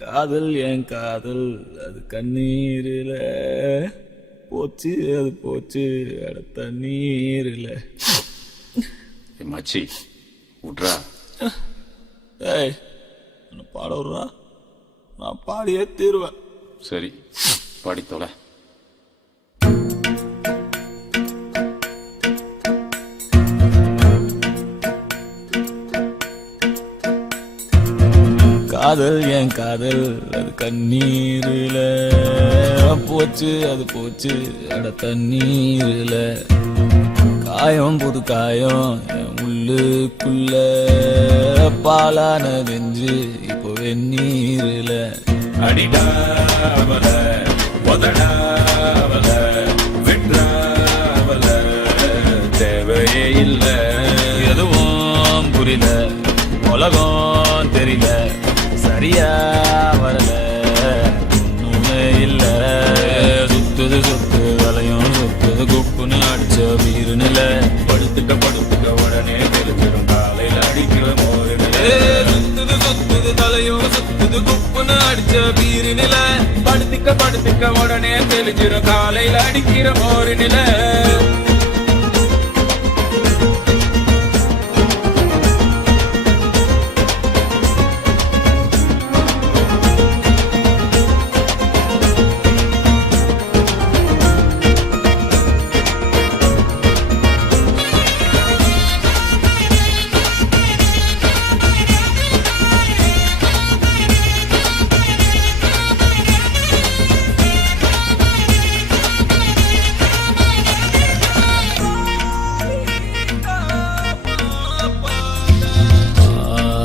காதல் என் காதல் அது கண்ணீரில் போச்சு, அது போச்சு அட தண்ணீரில். மச்சி விட்றா. ஏய் என்ன பாட விட்றா, நான் பாடியே தீருவேன். சரி பாடித்தோல. காதல் என் காதல் அது கண்ணீரில் போச்சு, அது போச்சு அட தண்ணீரில். காயம் புது காயம் என் உள்ளுக்குள்ள பாலான நெஞ்சு இப்போ வெந்நீரில். அடிடாவல உதடாவல விட்ராவல தேவையே இல்லை. எதுவும் புரியல, உலகம் தெரியல, சரியா வரல ஒண்ணுமே இல்ல. சுத்துது சுத்து வலையும் சுத்துது குப்புன்னு அடிச்ச வீரு நில. படுத்துக்க உடனே தெரிஞ்சிடும் காலையில் அடிக்கிற மோரு நில. சுத்துது சுத்துது தலையும் சுத்துது குப்புன்னு அடிச்ச வீரு நில. படுத்துக்க உடனே தெரிஞ்சிடும் காலையில் அடிக்கிற மோரு நில.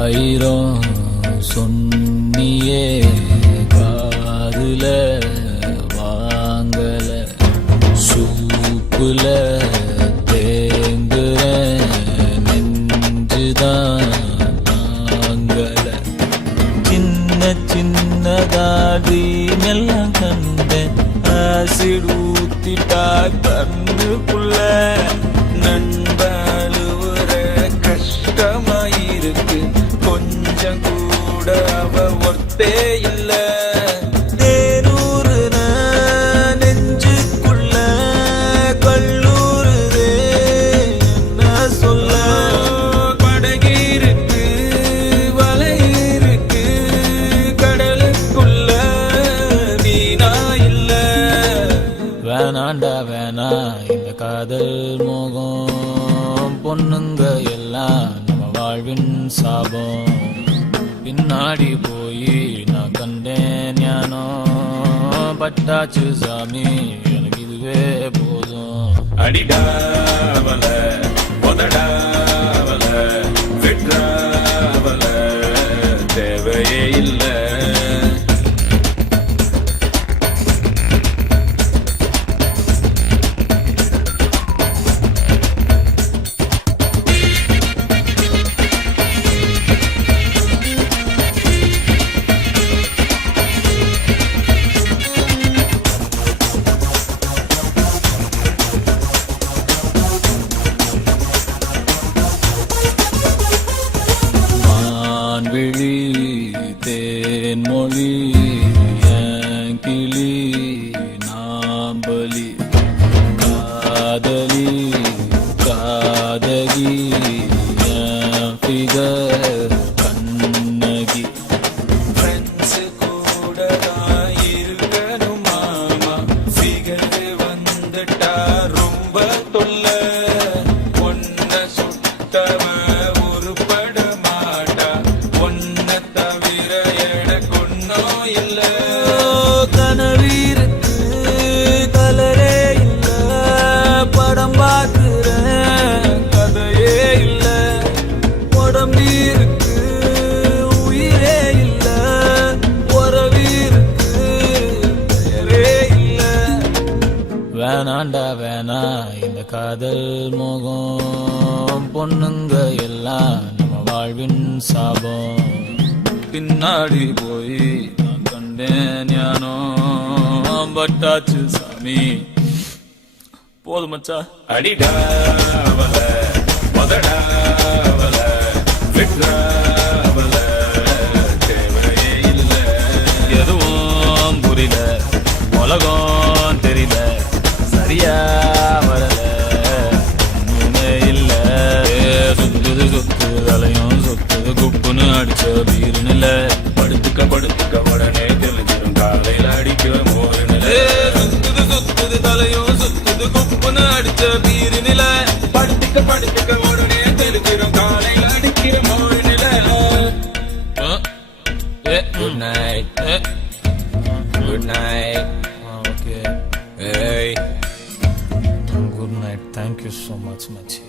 ஆயிரம் சொன்னியே காதுல வாங்கல, சூப்புல தேங்குற நெஞ்சுதான் நாங்கல. சின்ன சின்னதாடி மெல்லாம் கண்டேன், ஆசிட் ஊத்திட்டா கண்ணுக்குள்ள. நண்பழுவுற கஷ்டமாயிருக்கு, கொஞ்சம் கூட அவ ஒர்த்தே இல்ல. தேனூறுன நெஞ்சுக்குள்ள கல்லூருதே என்ன சொல்ல. படகிருக்கு வலை இருக்கு கடலுக்குள்ள மீனா இல்ல. வேணாண்டா வேணா இந்த காதல் மோகம், பொண்ணுங்க எல்லாம் நம்ம வாழ்வின் சாபம். பின்னாடி போய் நான் கண்டேன் ஞானம், பட்டாச்சு சாமி எனக்கு இதுவே போதும். அடிடாவல உதடாவல விட்ராவல தேவையே இல்லை. விழி தேன்மொழி என் கிளி நாம்பலி, காதலி காதகி என் ஃபிகர் கண்ணகி. ஃப்ரெண்ட்ஸ் கூட தான் இருக்கணும் மாமா, ஃபிகர் வந்துட்டா ரொம்ப தொல்ல. ஒன்ன சுட்டவ உருப்பட மாட்டா, ஒன்ன தவிர எனக்கு ஒன்னும் இல்ல. கனவீருக்கு கலரே இல்ல, படம் பார்க்கிறேன் கதையே இல்ல. உடம்பீருக்கு உயிரே இல்ல, உறவீருக்கு பெயரே இல்ல. வேணாண்டா வேணா இந்த காதல் மோகம், பொண்ணுங்க எல்லாம் நம்ம வாழ்வின் சாபம். பின்னாடி போய் நான் கண்டேன் ஞானம், பட்டாச்சு சாமி போதும் மச்சா. அடிடாவல உதடாவல விட்ராவல தேவையே இல்லை. ஒன்னும் புரியல உலகம் தெரியல சரியா வரல ஒண்ணுமே இல்ல சுத்துது சுத்துது தலையும் சுத்துது குப்புன்னு அடிச்ச பீருனில படுத்துக்க உடனே தெளிஞ்சிரும் காலையில அடிக்கிற மோருனில சுத்துது சுத்துது தலையும் சுத்துது குப்புன்னு அடிச்ச பீரு நில படுத்துக்க உடனே தெளிஞ்சிரும் காலையில அடிக்கிற மோருனில good night good night okay ஏய் good night thank you so much மச்சி